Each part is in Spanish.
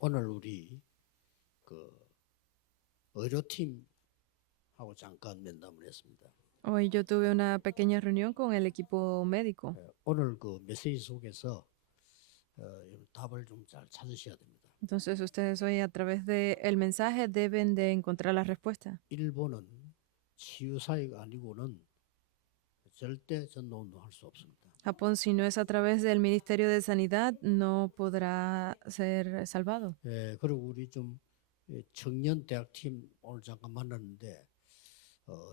오늘 우리 그 의료팀하고 잠깐 면담을 했습니다. Hoy yo tuve una pequeña reunión con el equipo médico. 오늘 그 메시지 속에서 답을 좀 잘 찾으셔야 됩니다. Entonces ustedes hoy a través del mensaje deben de encontrar la respuesta. 일본은 치유사회가 아니고는 절대 전도운동 할 수 없습니다. Japón, si no es a través del Ministerio de Sanidad, no podrá ser salvado. 그리고 우리 좀 청년 대학팀 오늘 잠깐 만났는데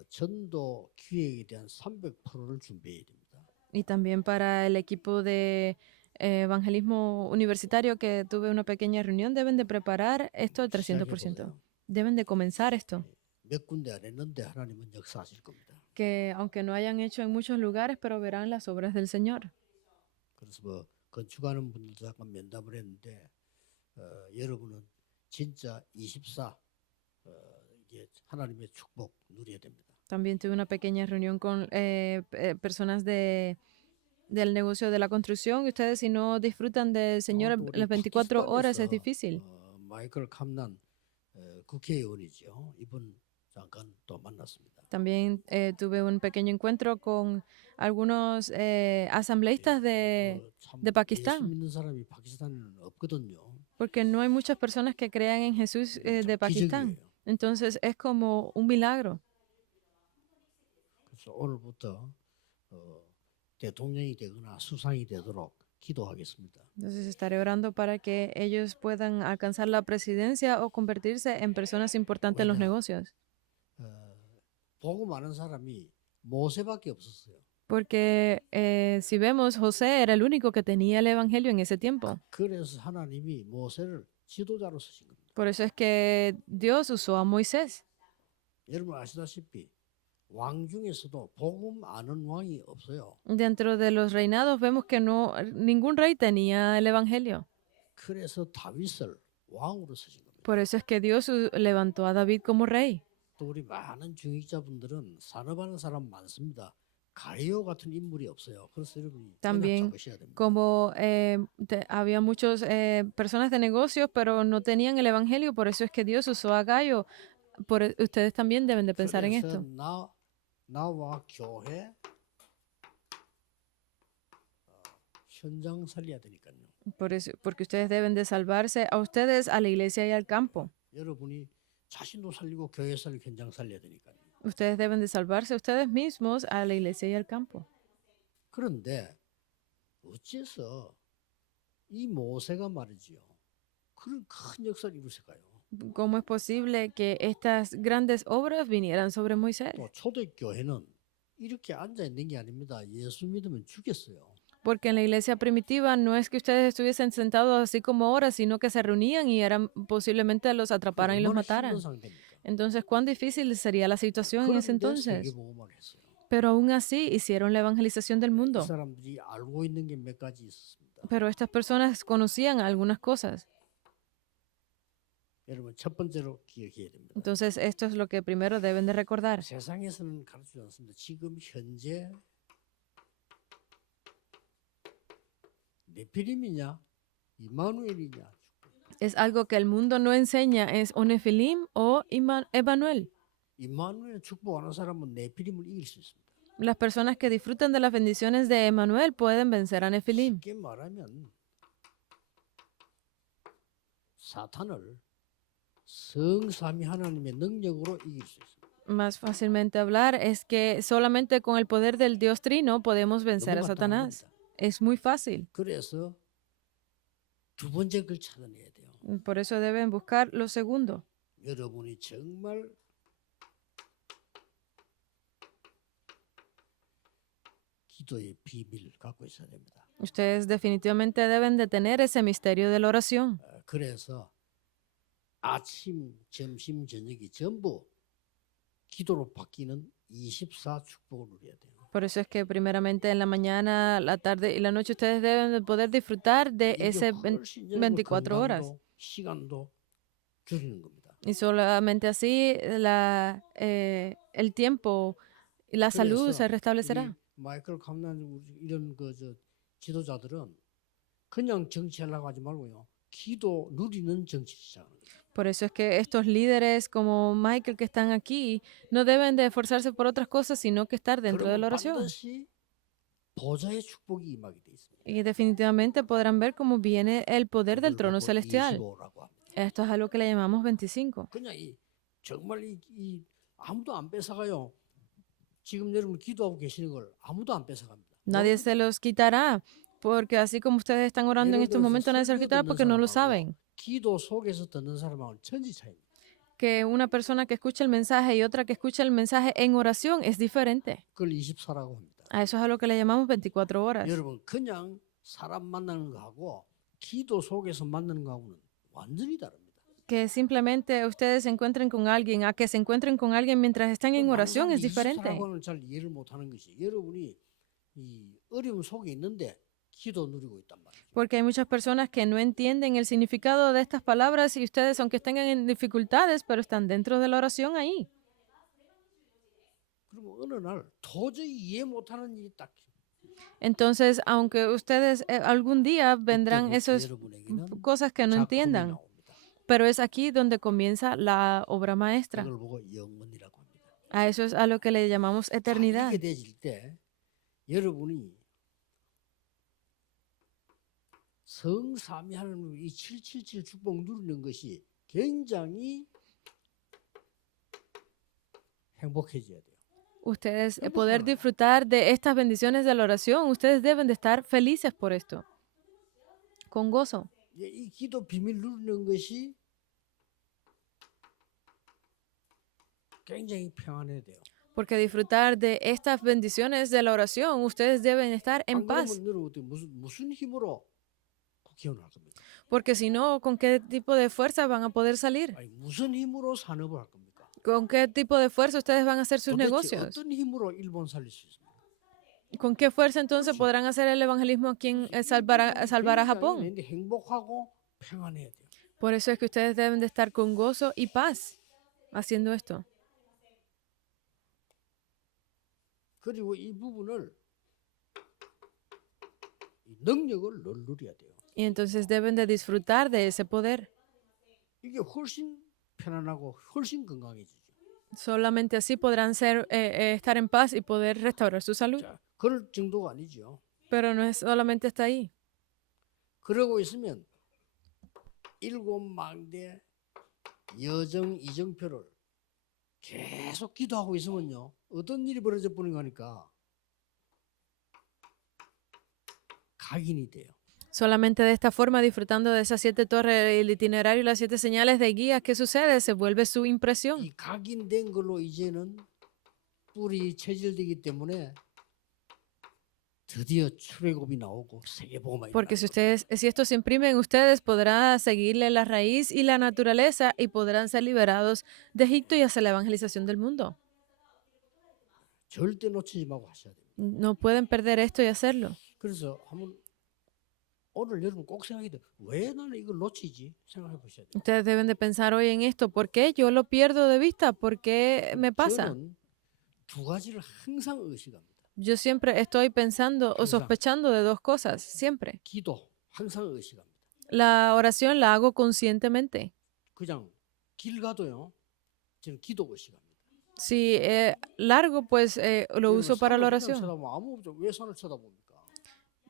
전도 기획에 대한 300%를 준비해야 됩니다. Y también para el equipo de evangelismo universitario que tuve una pequeña reunión, deben de preparar esto al 300%. 시작해보세요. Deben de comenzar esto, 몇 군데 안 했는데 하나님은 역사하실 겁니다. que aunque no hayan hecho en muchos lugares, pero verán las obras del Señor. 그래서 뭐 건축하는 분들도 잠깐 면담을 했는데 여러분은 진짜 24 이게 하나님의 축복 누려야 됩니다. También tuve una pequeña reunión con personas del negocio de la construcción. Y ustedes, si no disfrutan del Señor 또 우리 las 24 horas, es 파키스탄에서 difícil. 마이클 캄난 국회의원이죠. 이분 잠깐 또 만났습니다. También tuve un pequeño encuentro con algunos asambleístas 참 de 예수 Pakistán, 믿는 사람이 파키스탄에는 없거든요. porque no hay muchas personas que crean en Jesús 참 de Pakistán. 기적이에요. Entonces es como un milagro. 그래서 오늘부터 대통령이 되거나 수상이 되도록 기도하겠습니다. Entonces estaré orando para que ellos puedan alcanzar la presidencia o convertirse en personas importantes en los 왜냐? negocios. 복음 많은 사람이 모세밖에 없었어요. Porque si vemos, José era el único que tenía el evangelio en ese tiempo. 그래서 하나님이 모세를 지도자로 쓰신 겁니다. Por eso es que Dios usó a Moisés. 여러분 아시다시피 왕 중에서도 복음 아는 왕이 없어요. Dentro de los reinados vemos que no, ningún rey tenía el evangelio. 그래서 다윗을 왕으로 쓰신 겁니다. Por eso es que Dios levantó a David como rey. 또 우리 많은 중직자분들은 산업하는 사람 많습니다. 가이오 같은 인물이 없어요. 그래서 여러분이 그냥 También 잡으셔야 됩니다. como había muchas personas de negocios, pero no tenían el evangelio, por eso es que Dios usó a Gallo. Ustedes también deben de pensar en 그래서 esto. 나와 교회 현장 살려야 되니까요. Por eso, porque ustedes deben de salvarse a ustedes, a la iglesia y al campo. 여러분이 자신도 살리고 교회 살리고 현장 살려야 되니까요. Ustedes deben de salvarse a ustedes mismos, a la iglesia y al campo. 그런데 어째서 이 모세가 말이지요. 그런 큰 역사를 이루실까요? ¿Cómo es posible que estas grandes obras vinieran sobre Moisés? 또 초대교회는 이렇게 앉아 있는 게 아닙니다. 예수 믿으면 죽였어요. Porque en la iglesia primitiva no es que ustedes estuviesen sentados así como ahora, sino que se reunían y eran posiblemente los atraparan y los 얼마나 힘든 mataran. 상태입니까? Entonces, ¿cuán difícil sería la situación en ese 그런데 entonces? 세계복음을 했어요. Pero aún así hicieron la evangelización del 이 mundo. 사람들이 알고 있는 게 몇 가지 있었습니다. Pero estas personas conocían algunas cosas. 여러분 첫 번째로 기억해야 됩니다. Entonces, esto es lo que primero deben de recordar. 세상에서는 가르치지 않습니다. 지금 현재 네피림이냐 이마누엘이냐 Es algo que el mundo no enseña, es o Nefilim o Emanuel. 이마누엘 축복하는 사람은 네피림을 이길 수 있습니다. Las personas que disfrutan de las bendiciones de Emanuel pueden vencer a Nefilim. 쉽게 말하면 사탄을 성삼위 하나님의 능력으로 이길 수 있습니다. Más fácilmente hablar es que solamente con el poder del Dios Trino podemos vencer a 너무 Satanás. 간단합니다. Es muy fácil. 그래서 두 번째 걸 찾아내야 돼요. Por eso deben buscar lo segundo. 여러분이 정말 기도의 비밀을 갖고 있어야 됩니다. Ustedes definitivamente deben de tener ese misterio de la oración. 그래서 아침, 점심, 저녁이 전부 기도로 바뀌는 24 축복을 누려야 돼요. Por eso es que primeramente en la mañana, la tarde y la noche ustedes deben de poder disfrutar de 이게 ese 훨씬 여러분 24 horas. 건강도 시간도 줄이는 겁니다. Y solamente así el tiempo y la salud se restablecerá. 마이클 캄난 이런 저 지도자들은 그냥 정치하려고 하지 말고요. 기도 누리는 정치 시작하는 거예요. Por eso es que estos líderes como Michael que están aquí no deben de esforzarse por otras cosas, sino que estar dentro de 그러면 la oración. 반드시 보좌의 축복이 임하게 돼 있습니다. Y definitivamente podrán ver cómo viene el poder del 이걸 trono 보고 celestial. 25라고 합니다. Esto es algo que le llamamos 25. 그냥 정말 아무도 안 뺏어가요. 지금 여러분 기도하고 계시는 걸 아무도 안 뺏어갑니다. Nadie se los quitará, porque así como ustedes están orando en 예를 estos 들어서 momentos, nadie se los 설교 quitará 듣는 porque no lo 사람하고 saben. 기도 속에서 듣는 사람하고는 천지 차이입니다. Que una persona que escucha el mensaje y otra que escucha el mensaje en oración es diferente. 그걸 24라고 합니다. A eso es a lo que le llamamos 24 horas. 여러분 그냥 사람 만나는 거하고 기도 속에서 만나는 거하고는 완전히 다릅니다. Que simplemente ustedes se encuentren con alguien, a que se encuentren con alguien mientras están en 많은 oración es 사람들이 diferente. 24라고는 잘 이해를 못하는 것이 여러분이 이 어려움 속에 있는데 기도 누리고 있단 말이죠. Porque hay muchas personas que no entienden el significado de estas palabras y ustedes, aunque estén en dificultades, pero están dentro de la oración ahí. 그러면 어느 날 도저히 이해 못하는 일이 딱 Entonces, aunque ustedes algún día vendrán 그때부터 esas 여러분에게는 cosas que no 작품이 entiendan, 나옵니다. pero es aquí donde comienza la obra maestra. 그걸 보고 영원이라고 합니다. A eso es a lo que le llamamos 자, eternidad. 이렇게 되질 때 여러분이 성삼위 하나님 이 777 축복 누리는 것이 굉장히 행복해져야 돼요. Ustedes poder disfrutar de estas bendiciones de la oración, ustedes deben de estar felices por esto, con gozo. 이 기도 비밀 누리는 것이 굉장히 평안해야 돼요. Porque disfrutar de estas bendiciones de la oración, ustedes deben estar en 안 paz. 그러면 여러분 어떻게 무슨 힘으로 국회의원을 할 겁니까? Porque si no, ¿con qué tipo de fuerza van a poder salir? 아니 무슨 힘으로 산업을 할 겁니까? ¿Con qué tipo de fuerza ustedes van a hacer sus 도대체 negocios? 어떤 힘으로 일본 살릴 수 있습니까? ¿Con qué fuerza entonces podrán hacer el evangelismo aquí en salvar a Japón? 굉장히 행복하고 평안해야 돼요. Por eso es que ustedes deben de estar con gozo y paz haciendo esto. 그리고 이 부분을 이 능력을 늘 누려야 돼요. Y entonces deben de disfrutar de ese poder. 이게 훨씬 편안하고 훨씬 건강해지죠. Solamente así podrán estar en paz y poder restaurar su salud. 자, 그럴 정도가 아니죠. Pero no es solamente hasta ahí. 그러고 있으면 일곱 망대 여정 이정표를 계속 기도하고 있으면요. 어떤 일이 벌어져 버리는 거니까 각인이 돼요. Solamente de esta forma, disfrutando de esas 7 torres, el itinerario y las 7 señales de guía, ¿qué sucede? Se vuelve su impresión. 이 각인된 걸로 이제는 뿔이 체질되기 때문에 드디어 출애굽이 나오고 세계복음이 Porque 나오고 si esto se imprime en ustedes, podrá seguirle la raíz y la naturaleza y podrán ser liberados de Egipto y hacer la evangelización del mundo. 절대 놓치지 말고 하셔야 됩니다. No pueden perder esto y hacerlo. 그래서 한번 오늘 여러분 꼭 생각해 돼. 왜 나는 이걸 놓치지? 생각해 보셔야 돼요. Ustedes deben de pensar hoy en esto. ¿Por qué yo lo pierdo de vista? ¿Por qué me pasa? 저는 두 가지를 항상 의식합니다. Yo siempre estoy pensando o Pensando. sospechando de dos cosas, siempre. 기도 항상 의식합니다. La oración la hago conscientemente. 그냥 길 가도요. 저는 기도 의식합니다. Si largo, pues lo 여러분, uso para 산을 la 그냥 oración. 쳐다보면 아무 없죠. 왜 산을 쳐다봅니까?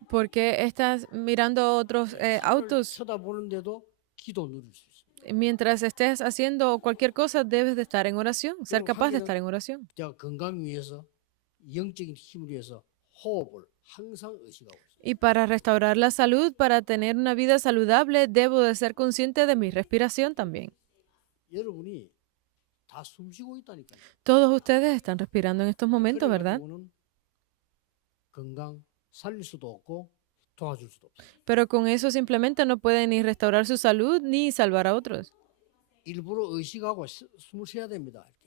Porque estás mirando otros 산을 autos. 쳐다보는데도 기도 누릴 수 있습니다. Mientras estés haciendo cualquier cosa, debes de estar en oración, ser Pero capaz de 하기는- estar en oración. 제가 건강 위해서 영적인 힘을 위해서 호흡을 항상 의식하고 있습니다. Y para restaurar la salud, para tener una vida saludable, debo de ser consciente de mi respiración también. 여러분이 다 숨쉬고 있다니까요. Todos ustedes están respirando en estos momentos, ¿verdad? 그래가지고는 건강 살릴 수도 없고 도와줄 수도 없어요. Pero con eso simplemente no pueden ni restaurar su salud ni salvar a otros. 일부러 의식하고 숨을 쉬어야 됩니다. 이렇게.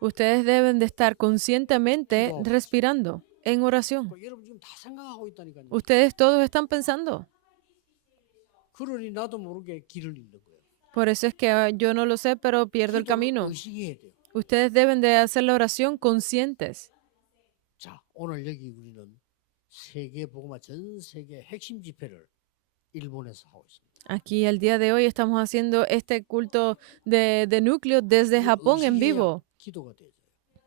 Ustedes deben de estar conscientemente Wow. respirando en oración. 여러분 지금 다 생각하고 있다니까요. Ustedes todos están pensando. 그러니 나도 모르게 길을 잃는 거예요. Por eso es que yo no lo sé, pero pierdo el 기도를 camino. 의식해야 돼요. Ustedes deben de hacer la oración conscientes. 자, 오늘 여기 우리는 세계 복음화 전 세계 핵심 집회를 일본에서 하고 있습니다. Aquí el día de hoy estamos haciendo este culto de núcleo desde 이걸 Japón en 의식해야 vivo. 기도가 되죠.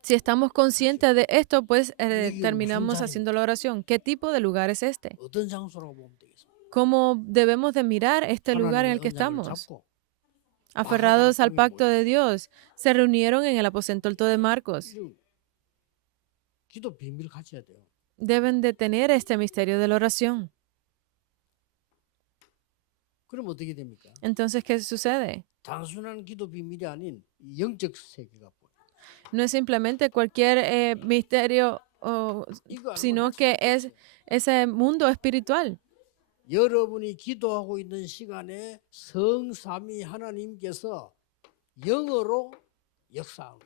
Si estamos conscientes de esto, pues 이게 무슨 terminamos haciendo 자리입니까? la oración. ¿Qué tipo de lugar es este? 어떤 장소라고 보면 되겠습니까? ¿Cómo debemos de mirar este lugar en 하나님의 el que 언약을 estamos? 잡고 Aferrados al 마가다락방에 pacto 모여 de Dios, se reunieron en el aposento alto de Marcos. 이런 기도 비밀 가져야 돼요. Deben de tener este misterio de la oración. 그럼 어떻게 됩니까? Entonces, ¿qué sucede? 단순한 기도 비밀이 아닌 영적 세계가 보여. No es simplemente cualquier misterio, 이거 알고 sino 할 que 수밖에 es 없어요. ese mundo espiritual. 여러분이 기도하고 있는 시간에 성삼위 하나님께서 영어로 역사하고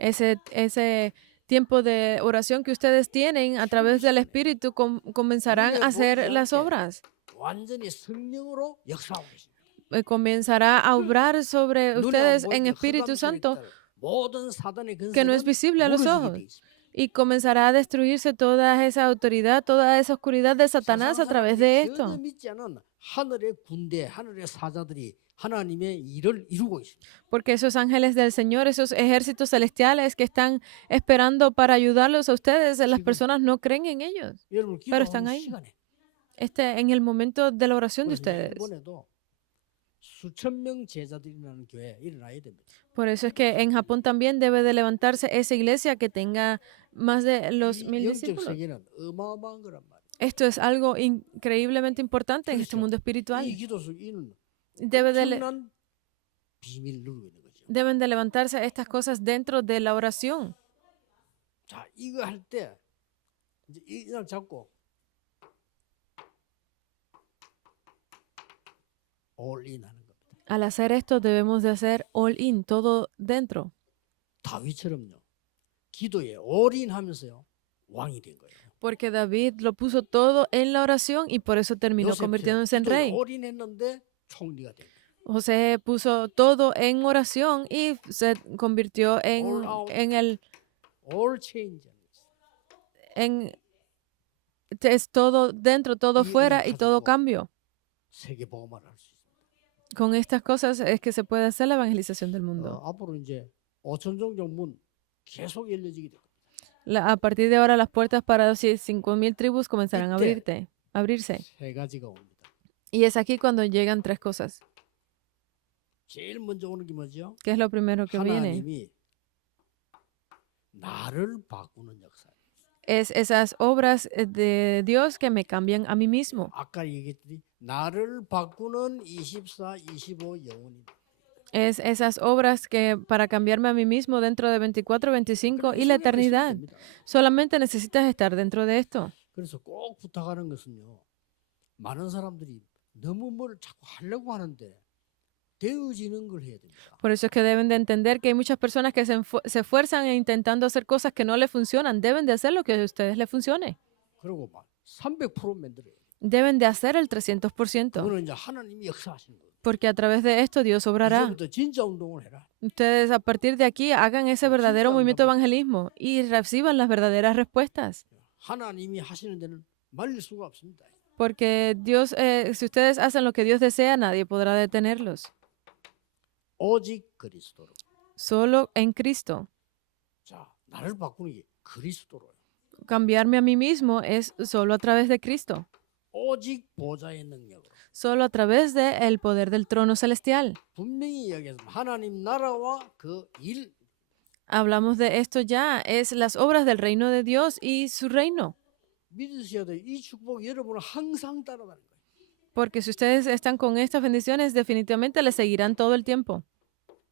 있어요. Ese tiempo de oración que ustedes tienen a través del Espíritu comenzarán a hacer las obras. 완전히 성령으로 역사하고 계십니다. Comenzará a obrar sobre 눈에 안 ustedes en 보이는 Espíritu 흑암 Santo, 세력들, 모든 사단의 que no es 근세는 visible a los 무너지게 ojos. 돼 있습니다. Y comenzará a destruirse toda esa autoridad, toda esa oscuridad de Satanás a 세상 través 사람들이 de 전혀 esto. 믿지 않은 하늘의 군대, 하늘의 사자들이 하나님의 일을 이루고 있습니다. Porque esos ángeles del Señor, esos ejércitos celestiales que están esperando para ayudarlos a ustedes, las 지금 personas no creen en ellos, 여러분 pero están 기도하는 ahí. 시간에 En el momento de la oración de 그래서 ustedes. 일본에도 수천 명 제자들이 일어나는 교회 일어나야 됩니다. Por eso es que en Japón también debe de levantarse esa iglesia que tenga más de los 이 1000 영적 discípulos. 세계는 어마어마한 거란 말이에요. Esto es algo increíblemente importante en este 그렇죠. mundo espiritual. 이 기도 속에는 Debe de 엄청난 비밀을 누르고 있는 거죠. deben de levantarse estas cosas dentro de la oración. 자, 이거 할 때 이제 이날 잡고 올인 하는 겁니다. Al hacer esto debemos de hacer all in, todo dentro. 다윗처럼요. 기도에 올인하면서요. 왕이 된 거예요. Porque David lo puso todo en la oración y por eso terminó 요셉처럼 convirtiéndose en 기도에 rey. 올인했는데 총리가 된 거예요. José puso todo en oración y se convirtió All out. en el All change. en es todo dentro, todo Y fuera y una todo 가지고 cambio. 세계 복음화를 할 수 있습니다. Con estas cosas es que se puede hacer la evangelización del mundo. 앞으로 이제 5천 종족 문 계속 열려지게 될 겁니다. A partir de ahora las puertas para los 5,000 tribus comenzarán a abrirse. 세 가지가 옵니다. Y es aquí cuando llegan tres cosas. 제일 먼저 오는 게 뭐죠? ¿Qué es lo primero que viene? 하나님이 나를 바꾸는 역사. Es esas obras de Dios que me cambian a mí mismo. 아까 얘기했더니 나를 바꾸는 24, 25 영혼입니다. Es esas obras que para cambiarme a mí mismo dentro de 24, 25 y la eternidad. Solamente necesitas estar dentro de esto. 그래서 꼭 부탁하는 것은요. 많은 사람들이 너무 뭘 자꾸 하려고 하는데 되어지는 걸 해야 됩니다. Por eso es que deben de entender que hay muchas personas que se esfuerzan intentando hacer cosas que no les funcionan. Deben de hacer lo que a ustedes les funcione. 그리고 막 300% 만들어야 돼요. Deben de hacer el 300%. 그거는 이제 하나님이 역사하시는 거예요. Porque a través de esto Dios obrará. 이제부터 진짜 운동을 해라. Ustedes a partir de aquí hagan ese verdadero movimiento de evangelismo y reciban las verdaderas respuestas. 하나님이 하시는 데는 말릴 수가 없습니다. Porque Dios, si ustedes hacen lo que Dios desea, nadie podrá detenerlos. 오직 그리스도로. Solo en Cristo. 자, 나를 바꾸는 게 그리스도로요. Cambiarme a mí mismo es solo a través de Cristo. 오직 보좌의 능력으로. Solo a través del poder del trono celestial. 분명히 이야기했습니다. 하나님 나라와 그 일. Hablamos de esto ya, es las obras del reino de Dios y su reino. 믿으셔야 돼요. 이 축복 여러분은 항상 따라다닐 거예요. Porque si ustedes están con estas bendiciones, definitivamente les seguirán todo el tiempo.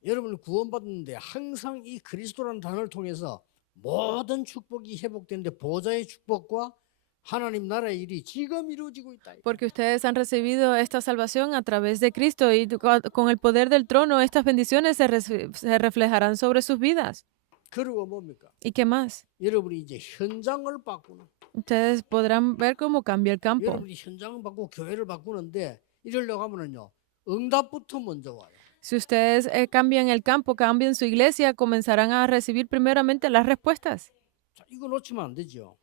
여러분은 구원받는데 항상 이 그리스도라는 단어를 통해서 모든 축복이 회복되는데 보좌의 축복과 하나님 나라의 일이 지금 이루어지고 있다. Porque ustedes han recibido esta salvación a través de Cristo y con el poder del trono estas bendiciones se reflejarán sobre sus vidas. 그리고 뭡니까? ¿Y qué más? 여러분이 이제 현장을 바꾸는. Ustedes podrán ver cómo cambia el campo. 여러분이 현장을 바꾸고 교회를 바꾸는데 이러려고 하면은요. 응답부터 먼저 와요. Si ustedes cambian el campo, cambian su iglesia, comenzarán a recibir primeramente las respuestas. 자, 이거 놓치면 안 되죠.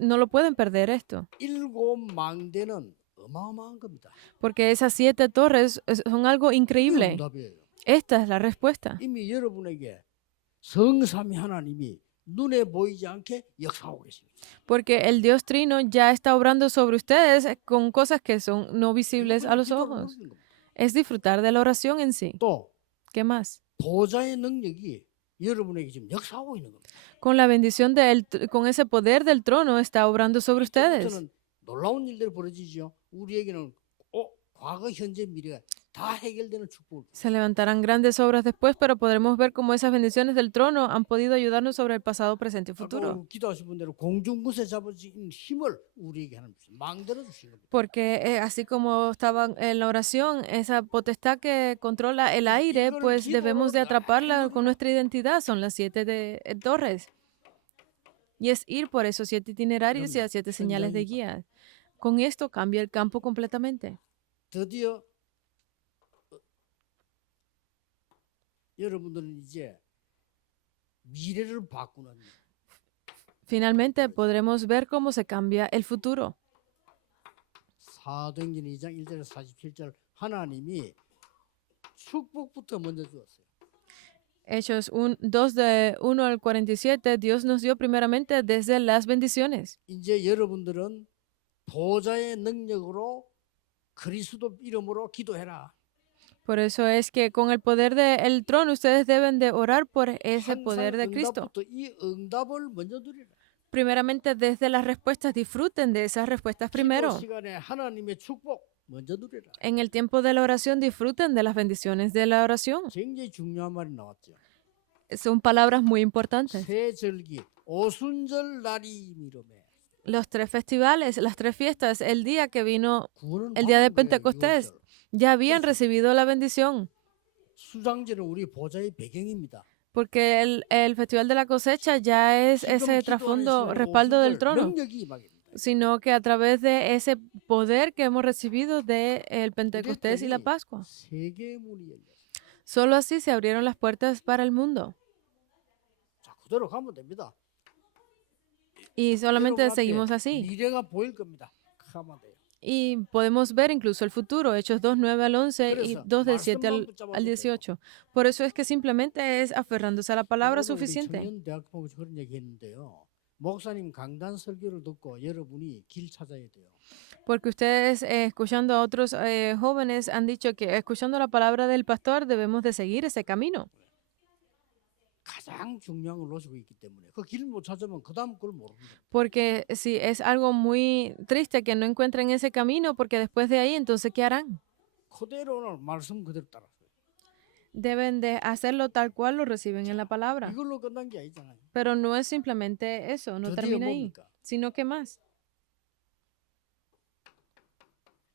No lo pueden perder esto. 일곱 망대는 어마어마한 겁니다. Porque esas 7 torres son algo 이게 increíble. 응답이에요. Esta es la respuesta. 이미 여러분에게 성삼위 하나님이 눈에 보이지 않게 역사하고 계십니다. Porque el Dios Trino ya está obrando sobre ustedes con cosas que son no visibles 이거 a 그냥 los 기도를 ojos. 누리는 겁니다. Es disfrutar de la oración en sí. 또 ¿Qué más? 보좌의 능력이 여러분에게 지금 역사하고 있는 겁니다. Con la bendición con ese poder del trono está obrando sobre ustedes. 이때부터는 놀라운 일들이 벌어지죠. 우리에게는 과거, 현재, 미래가 다 해결되는 축복을. Se levantarán grandes obras después, pero podremos ver cómo esas bendiciones del trono han podido ayudarnos sobre el pasado, presente y futuro. 아까 기도하신 분대로 공중구세 잡아진 힘을 우리에게 하나님 망대로 주신 겁니다. Porque así como estaba en la oración, esa potestad que controla el aire, pues debemos de atraparla con nuestra identidad. Son las 7 torres. Y es ir por esos 7 itinerarios y las 7 señales de guía. Con esto cambia el campo completamente. 드디어 여러분들은 이제 미래를 바꾸는 Finalmente podremos ver cómo se cambia el futuro. 사도행전 2장 1절에서 47절 하나님이 축복부터 먼저 주었어요. Hechos 2 de 1 al 47, Dios nos dio primeramente desde las bendiciones. 이제 여러분들은 보좌의 능력으로 그리스도 이름으로 기도해라. Por eso es que con el poder del trono ustedes deben de orar por ese 항상 poder de Cristo. 응답부터 이 응답을 먼저 누리라. Primeramente desde las respuestas, disfruten de esas respuestas 기도 primero. 시간에 하나님의 축복 먼저 누리라. En el tiempo de la oración, disfruten de las bendiciones de la oración. 굉장히 중요한 말이 나왔죠. Son palabras muy importantes. 새 절기 오순절 날이 미름에 Los 3 festivales, las 3 fiestas, el día que vino, 구원은 el día de 받은 거예요, Pentecostés, 6월. ya habían recibido la bendición. 수장절은 우리 보좌의 배경입니다. Porque el Festival de la Cosecha ya es 지금 ese 기도하는 trasfondo, 시간에 respaldo del 오순절 trono, 능력이 임하게 됩니다. sino que a través de ese poder que hemos recibido del Pentecostés y la 그랬더니 Pascua. 세계의 문이 열렸어요. Solo así se abrieron las puertas para el mundo. 자, 그대로 가면 됩니다. Y solamente 여러분 앞에 seguimos así. 미래가 보일 겁니다. 가면 돼요. Y podemos ver incluso el futuro, Hechos 2, 9 al 11 y 그래서 2 del 7 말씀만 붙잡아도 al 돼요. 18. Por eso es que simplemente es aferrándose a la palabra 오늘 우리 suficiente. 청년 대학 보면서 그런 얘기했는데요. 목사님 강단 설교를 듣고 여러분이 길 찾아야 돼요. Porque ustedes, escuchando a otros jóvenes, han dicho que escuchando la palabra del pastor debemos de seguir ese camino. 가장 중요한 걸 놓치고 있기 때문에 그 길 못 찾으면 그 다음 걸 모릅니다. Porque si es algo muy triste que no encuentren ese camino, porque después de ahí, entonces, ¿qué harán? 그대로는 말씀 그대로 따라서요. Deben de hacerlo tal cual lo reciben en la palabra. 이걸로 끝난 게 아니잖아요. Pero no es simplemente eso, no 드디어 termina ahí, 뭡니까? sino que más.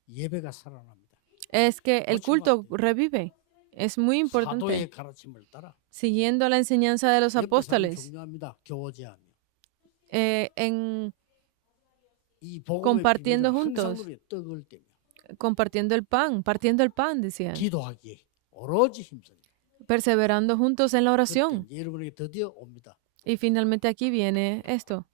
예배가 살아납니다. Es que el Mucho culto más. revive. Es muy 사도의 importante. 가르침을 따라 Siguiendo la enseñanza de los 옆에 사람 apóstoles, 중요합니다. 교제하며 en 이 복음의 compartiendo 비밀을 juntos. 항상 우리 떡을 떼며 compartiendo el pan, partiendo el pan, decían, 기도하기에 오로지 힘씁니다. perseverando juntos en la 그때 oración. 이제 여러분에게 드디어 옵니다. Y finalmente aquí viene esto.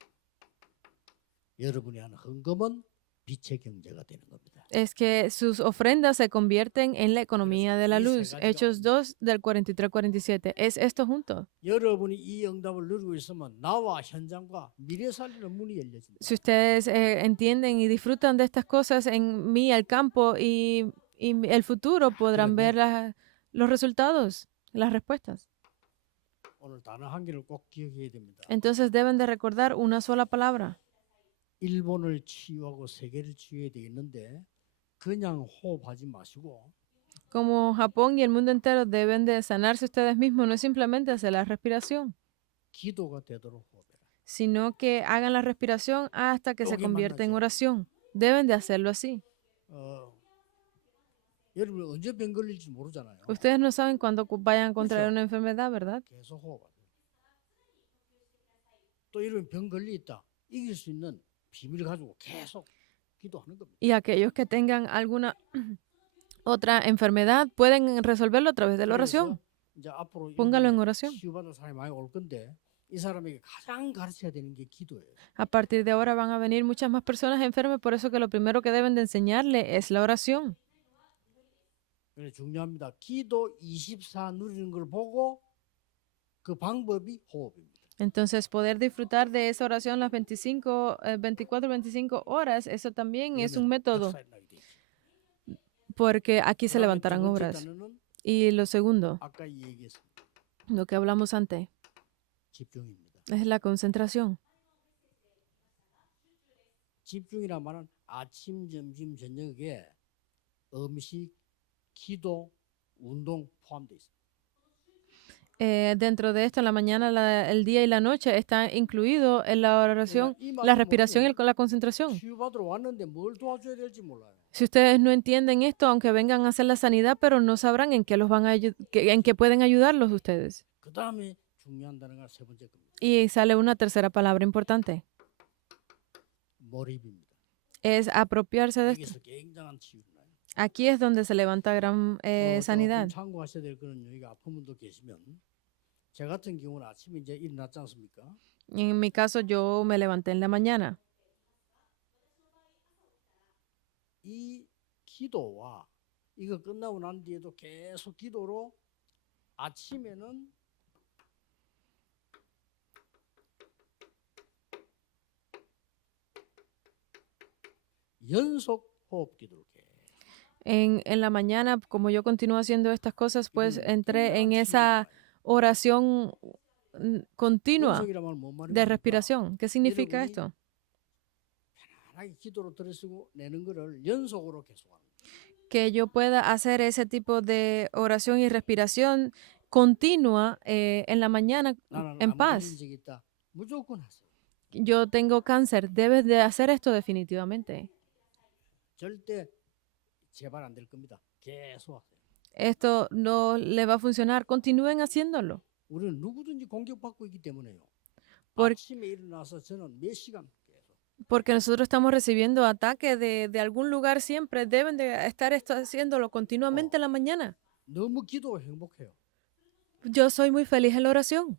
여러분이 하는 헌금은 빛의 경제가 되는 겁니다. Es que sus ofrendas se convierten en la economía de la 이 세 luz. 가지가 Hechos 2 del 43 al 47. Es esto junto. 여러분이 이 응답을 누리고 있으면 나와 현장과 미래 살리는 문이 열려집니다. Si ustedes entienden y disfrutan de estas cosas, en mí, el campo y el futuro podrán ver los resultados, las respuestas. 오늘 단어 한 개를 꼭 기억해야 됩니다. Entonces deben de recordar una sola palabra. 일본을 치유하고 세계를 치유해야 되겠는데 그냥 호흡하지 마시고 Como Japón y el mundo entero deben de sanarse ustedes mismos, no es simplemente hacer la respiración, 기도가 되도록 호흡해라. sino que hagan la respiración hasta que se 여기 convierta en 만나죠. oración. Deben de hacerlo así. 여러분 언제 병 걸릴지 모르잖아요. Ustedes no saben cuándo vayan a contraer 그렇죠. una enfermedad, ¿verdad? 계속 호흡하세요. 또 이런 병 걸리있다 이길 수 있는 비밀을 가지고 계속 기도하는 겁니다. Y aquellos que tengan alguna otra enfermedad pueden resolverlo a través de la oración. 그래서 이제 앞으로 Póngalo en 일본에 oración. 치유받을 사람이 많이 올 건데 이 사람에게 가장 가르쳐야 되는 게 기도예요. A partir de ahora van a venir muchas más personas enfermas, por eso que lo primero que deben de enseñarle es la oración. 그래서 중요합니다. 기도 24 누리는 걸 보고 그 방법이 호흡입니다. Entonces, poder disfrutar de esa oración las 24, 25 horas, eso también es un 그러면 método, 역사 일어나게 돼 있죠. porque aquí se 그다음에 두 levantarán 번째 obras. 단어는 Y lo segundo, 아까 얘기했습니다. lo que hablamos antes, 집중입니다. es la concentración. 집중이란 말은 아침, 점심, 저녁에 음식, 기도, 운동 포함되어 있습니다. Dentro de esto, en la mañana, el día y la noche está incluido en la oración, 이 la 말을 respiración y 모르면 la concentración. 치유받으러 왔는데 뭘 도와줘야 될지 몰라요. Si ustedes no entienden esto, aunque vengan a hacer la sanidad, pero no sabrán en qué los van a en qué pueden ayudarlos ustedes. 그 다음에 중요한 단어가 세 번째 겁니다. Y sale una tercera palabra importante, 몰입입니다. es apropiarse de esto. 여기서 굉장한 치유가 나요. Aquí es donde se levanta gran 조금 sanidad. 참고하셔야 될 거는 여기가 아픈 분도 계시면 제 같은 경우는 아침에 이제 일어났지 않습니까? En mi caso, yo me levanté en la mañana. 이 기도와 이거 끝나고 난 뒤에도 계속 기도로 아침에는 연속 호흡 기도를 계속 En la mañana, como yo continúo haciendo estas cosas, pues 이거는 entré en 굉장한 esa 치유가 나요. oración continua 연속이란 말은 뭔 de 말입니까? respiración. ¿Qué significa 여러분이 esto? 편안하게 기도로 들으시고 내는 거를 연속으로 계속하는 거예요. Que yo pueda hacer ese tipo de oración y respiración continua en la mañana 나는 en 암 걸린 paz. 적이 있다. 무조건 하세요. Yo tengo cáncer, debes de hacer esto definitivamente. 절대 제발 안 될 겁니다. 계속 하세요. Esto no le va a funcionar, continúen haciéndolo. 우리는 누구든지 공격받고 있기 때문에요. Por- 아침에 일어나서 저는 몇 시간 계속 Porque nosotros estamos recibiendo ataques de algún lugar siempre, deben de estar haciéndolo continuamente en la mañana. 너무 기도가 행복해요. Yo soy muy feliz en la oración.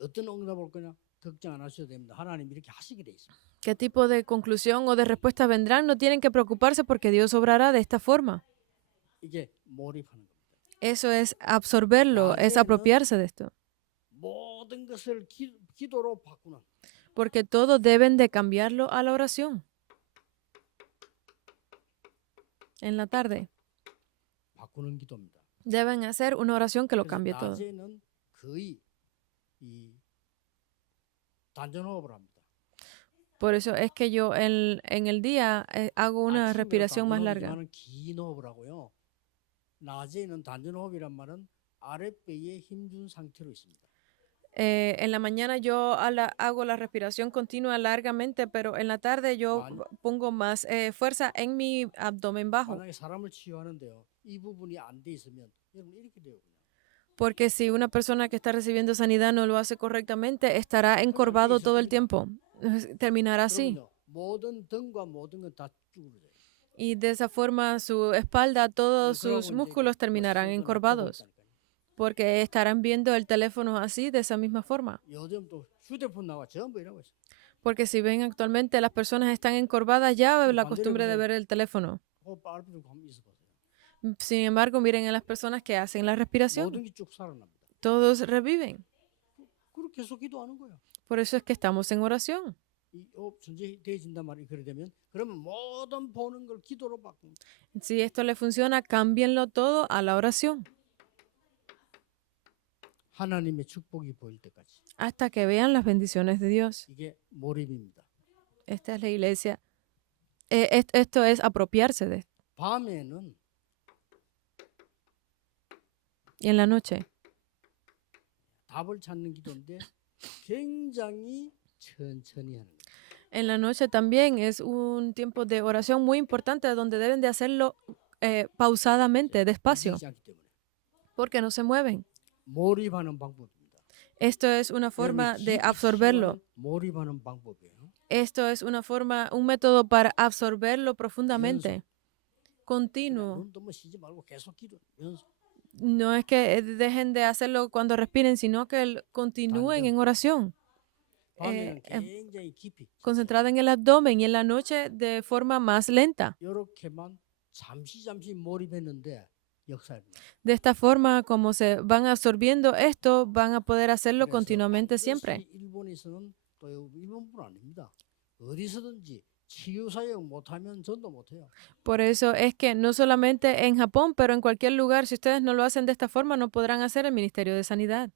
어떤 응답 올 거냐 걱정 안 하셔도 됩니다. 하나님 이렇게 하시게 돼 있습니다. ¿Qué tipo de conclusión o de respuesta vendrán? No tienen que preocuparse porque Dios obrará de esta forma. 이게 몰입하는 겁니다. Eso es absorberlo, es apropiarse de esto. 모든 것을 기도로 바꾸는 Porque todos deben de cambiarlo a la oración. En la tarde 바꾸는 기도입니다. deben hacer una oración que lo 그래서 cambie todo. 낮에는 거의 이 단전호흡을 합니다. Por eso es que yo en el día hago una 아침에는 respiración más larga. 단전호흡이지만은 긴 호흡을 하고요. 낮에는 단전호흡이란 말은 아랫배에 힘준 상태로 있습니다. En la mañana yo hago la respiración continua largamente, pero en la tarde yo 아니. pongo más fuerza en mi abdomen bajo. 만약에 사람을 치유하는데요. 이 부분이 안 돼 있으면 여러분 이렇게 돼요. 그냥. Porque si una persona que está recibiendo sanidad no lo hace correctamente, estará encorvado todo el tiempo. Terminará así. 그러면요, 모든 등과 모든 건 다 쭈그러져요. Y de esa forma su espalda, todos 그러고 sus 이제 músculos 그 terminarán 수건을 encorvados. 펴고 있다니까요. Porque estarán viendo el teléfono así, de esa misma forma. 요즘 또 휴대폰 나와 전부 이러고 있어요. Porque si ven actualmente las personas están encorvadas ya la 반대로 costumbre de 보세요. ver el teléfono. 호흡 빨리 한번 있어 보세요. Sin embargo, miren a las personas que hacen la respiración. 모든 게 쭉 살아납니다. Todos reviven. 그렇게 계속 기도하는 거예요. Por eso es que estamos en oración. 이 호흡 전제되어진단 말이 그래 되면 그러면 모든 보는 걸 기도로 바꾼다. Si esto le funciona, cámbienlo todo a la oración. 하나님의 축복이 보일 때까지. Hasta que vean las bendiciones de Dios. 이게 몰입입니다. Esta es la iglesia. Esto es apropiarse de esto. 밤에는 Y en la noche. 답을 찾는 기도인데 굉장히 천천히 하는 거예요. En la noche también es un tiempo de oración muy importante donde deben de hacerlo pausadamente, despacio, 밀리지 않기 때문에. porque no se mueven. 몰입하는 방법입니다. Esto es una forma 여러분, de 깊이 absorberlo. 치유하는 몰입하는 방법이에요. Esto es una forma, un método para absorberlo profundamente, continuo. 눈 뜨면 쉬지 말고 계속 기도. 연속. No es que dejen de hacerlo cuando respiren, sino que continúen en oración, 밤에는 em, 굉장히 깊이 concentrada en el abdomen y en la noche de forma más lenta. 이렇게만 잠시 몰입했는데 역사를 De esta forma, como se van absorbiendo esto, van a poder hacerlo 그래서 continuamente siempre. 반드시 일본에서는 또 일본뿐 아닙니다. 어디서든지 치유 사역 못하면 전도 못해요. Por eso es que no solamente en Japón, pero en cualquier lugar, si ustedes no lo hacen de esta forma, no podrán hacer el Ministerio de Sanidad.